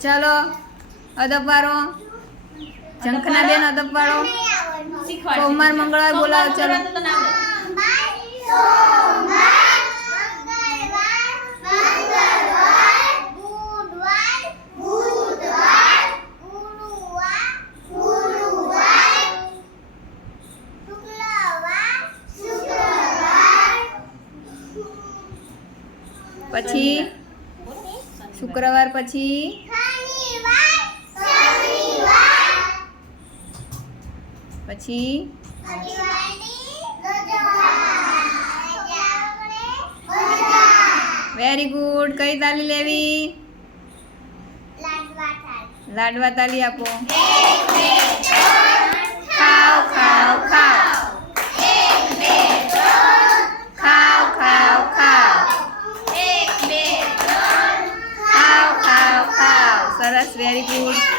ચાલો અદબ વાળો ઝંખના બેન અદબ વાળો સોમવાર મંગળવાર બોલાવો ચાલો પછી શુક્રવાર પછી પછી વેરી ગુડ કઈ તાલી લેવી લાડવા તાલી આપો ખાઓ ખાઓ ખાઓ ખાઓ ખાઓ ખાઓ ખાઓ ખાઓ ખાઓ સરસ વેરી ગુડ